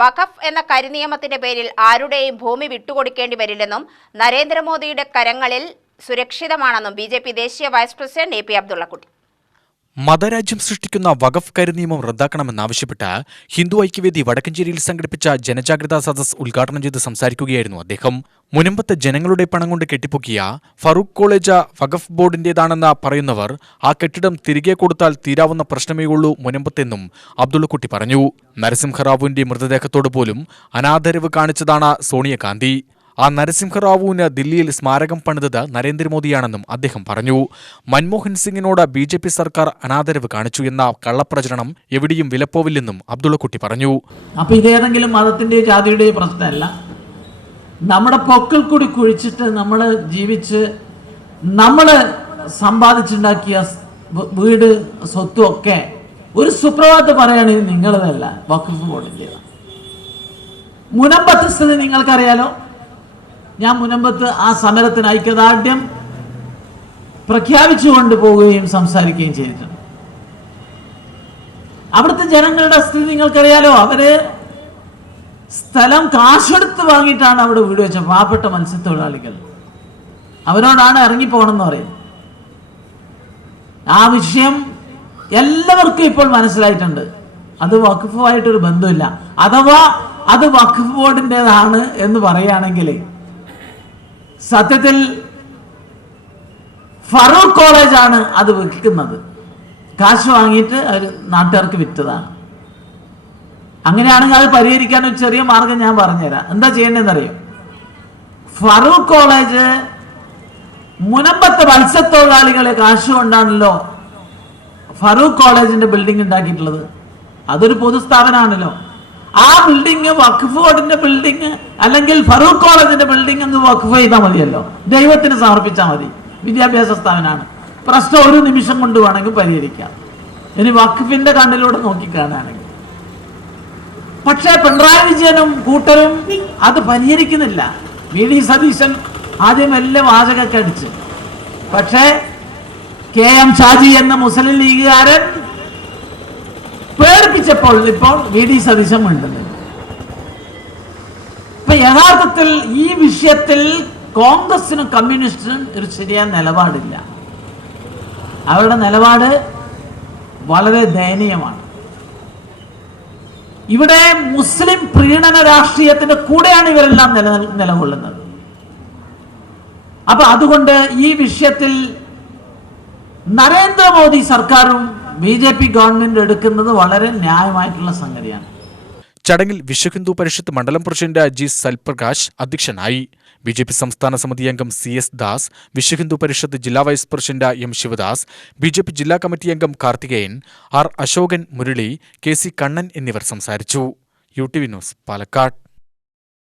വഖഫ് എന്ന കരിനിയമത്തിന്റെ പേരിൽ ആരുടെയും ഭൂമി വിട്ടുകൊടുക്കേണ്ടി വരില്ലെന്നും നരേന്ദ്രമോദിയുടെ കരങ്ങളിൽ സുരക്ഷിതമാണെന്നും ബിജെപി ദേശീയ vice president A P Abdullakutty. മതരാജ്യം സൃഷ്ടിക്കുന്ന വഖഫ് കരിനിയമം റദ്ദാക്കണമെന്നാവശ്യപ്പെട്ട് ഹിന്ദു ഐക്യവേദി വടക്കഞ്ചേരിയിൽ സംഘടിപ്പിച്ച ജനജാഗ്രതാ സദസ് ഉദ്ഘാടനം ചെയ്ത് സംസാരിക്കുകയായിരുന്നു അദ്ദേഹം. മുനമ്പത്ത് ജനങ്ങളുടെ പണം കൊണ്ട് കെട്ടിപ്പൊക്കിയ ഫറൂഖ് കോളേജ് വഖഫ് ബോർഡിന്റേതാണെന്ന് പറയുന്നവർ ആ കെട്ടിടം തിരികെ കൊടുത്താൽ തീരാവുന്ന പ്രശ്നമേയുള്ളൂ മുനമ്പത്തെന്നും അബ്ദുള്ളക്കുട്ടി പറഞ്ഞു. നരസിംഹറാവുവിന്റെ മൃതദേഹത്തോട് പോലും അനാദരവ് കാണിച്ചതാണ് സോണിയാഗാന്ധി. ആ നരസിംഹറാവുവിന് ദില്ലിയിൽ സ്മാരകം പണിതത് നരേന്ദ്രമോദിയാണെന്നും അദ്ദേഹം പറഞ്ഞു. മൻമോഹൻ സിംഗിനോട് ബിജെപി സർക്കാർ അനാദരവ് കാണിച്ചു എന്ന കള്ളപ്രചരണം എവിടെയും വിലപ്പോവില്ലെന്നും അബ്ദുള്ളക്കുട്ടി പറഞ്ഞു. അപ്പൊ ഇതേതെങ്കിലും മതത്തിന്റെയോ ജാതിയുടെയോ പ്രശ്നമല്ല. നമ്മുടെ പൊക്കിൽ കൂടി കുഴിച്ചിട്ട് നമ്മൾ ജീവിച്ച് നമ്മൾ സമ്പാദിച്ചുണ്ടാക്കിയ വീട് സ്വത്തും ഒക്കെ ഒരു സുപ്രഭാതം പറയുകയാണെങ്കിൽ നിങ്ങളതല്ല, വഖഫ് ബോർഡിൻ്റെതാണ്. മുനമ്പത്ത് സ്ഥിതി നിങ്ങൾക്കറിയാലോ. ഞാൻ മുനമ്പത്ത് ആ സമരത്തിന് ഐക്യദാർഢ്യം പ്രഖ്യാപിച്ചുകൊണ്ട് പോവുകയും സംസാരിക്കുകയും ചെയ്തിട്ടുണ്ട്. അവിടുത്തെ ജനങ്ങളുടെ സ്ഥിതി നിങ്ങൾക്കറിയാലോ. അവര് സ്ഥലം കാശെടുത്ത് വാങ്ങിയിട്ടാണ് അവിടെ വീട് വെച്ച പാവപ്പെട്ട മത്സ്യത്തൊഴിലാളികൾ. അവരോടാണ് ഇറങ്ങിപ്പോകണമെന്ന് പറയുന്നത്. ആ വിഷയം എല്ലാവർക്കും ഇപ്പോൾ മനസ്സിലായിട്ടുണ്ട്. അത് വഖഫുമായിട്ടൊരു ബന്ധമില്ല. അഥവാ അത് വഖഫ് ബോർഡിൻ്റെതാണ് എന്ന് പറയുകയാണെങ്കിൽ സത്യത്തിൽ ഫറൂഖ് കോളേജാണ് അത് വിൽക്കുന്നത്. കാശ് വാങ്ങിയിട്ട് അവർ നാട്ടുകാർക്ക് വിറ്റതാണ്. അങ്ങനെയാണെങ്കിൽ അത് പരിഹരിക്കാൻ ഒരു ചെറിയ മാർഗം ഞാൻ പറഞ്ഞുതരാം. എന്താ ചെയ്യേണ്ടതെന്നറിയോ? ഫറൂഖ് കോളേജ് മുനമ്പത്തെ മത്സ്യത്തൊഴിലാളികളെ കാശ് കൊണ്ടാണല്ലോ ഫറൂഖ് കോളേജിന്റെ ബിൽഡിംഗ് ഉണ്ടാക്കിയിട്ടുള്ളത്. അതൊരു പൊതുസ്ഥാപനമാണല്ലോ. ആ ബിൽഡിംഗ് വഖഫ് ബോർഡിന്റെ ബിൽഡിംഗ് അല്ലെങ്കിൽ ഫറൂഖ് കോളേജിന്റെ ബിൽഡിംഗ് എന്ന് വഖഫ് ചെയ്താൽ മതിയല്ലോ. ദൈവത്തിന് സമർപ്പിച്ചാൽ മതി. വിദ്യാഭ്യാസ സ്ഥാപനമാണ്. പ്രശ്നം ഒരു നിമിഷം കൊണ്ട് വേണമെങ്കിൽ പരിഹരിക്കാം. ഇനി വഖഫിന്റെ കണ്ണിലൂടെ നോക്കിക്കാണുകയാണെങ്കിൽ. പക്ഷേ പിണറായി വിജയനും കൂട്ടരും അത് പരിഹരിക്കുന്നില്ല. വി.ഡി. സതീശൻ ആദ്യം വലിയ വാചകമൊക്കെ അടിച്ച്, പക്ഷേ കെ.എം. ഷാജി എന്ന മുസ്ലിം ലീഗുകാരൻ പേടിപ്പിച്ചപ്പോൾ ഇപ്പോൾ വി.ഡി. സതീശൻ ഉണ്ടെന്ന്. ഇപ്പൊ യഥാർത്ഥത്തിൽ ഈ വിഷയത്തിൽ കോൺഗ്രസിനും കമ്മ്യൂണിസ്റ്റിനും ഒരു ശരിയായ നിലപാടില്ല. അവരുടെ നിലപാട് വളരെ ദയനീയമാണ്. ഇവിടെ മുസ്ലിം പ്രീണന രാഷ്ട്രീയത്തിന്റെ കൂടെയാണ് ഇവരെല്ലാം നിലകൊള്ളുന്നത്. അപ്പൊ അതുകൊണ്ട് ഈ വിഷയത്തിൽ നരേന്ദ്രമോദി സർക്കാരും ബിജെപി ഗവൺമെന്റ് എടുക്കുന്നത് വളരെ ന്യായമായിട്ടുള്ള സംഗതിയാണ്. ചടങ്ങിൽ വിശ്വഹിന്ദു പരിഷത്ത് മണ്ഡലം പ്രസിഡന്റ് ജി സൽപ്രകാശ് അധ്യക്ഷനായി. ബിജെപി സംസ്ഥാന സമിതി അംഗം CS ദാസ്, വിശ്വഹിന്ദു പരിഷത്ത് ജില്ലാ vice president M Sivadas, BJP ജില്ലാ കമ്മിറ്റി അംഗം കാർത്തികേയൻ, R അശോകൻ, മുരളി, KC കണ്ണൻ എന്നിവർ സംസാരിച്ചു. UTV news, Palakkad.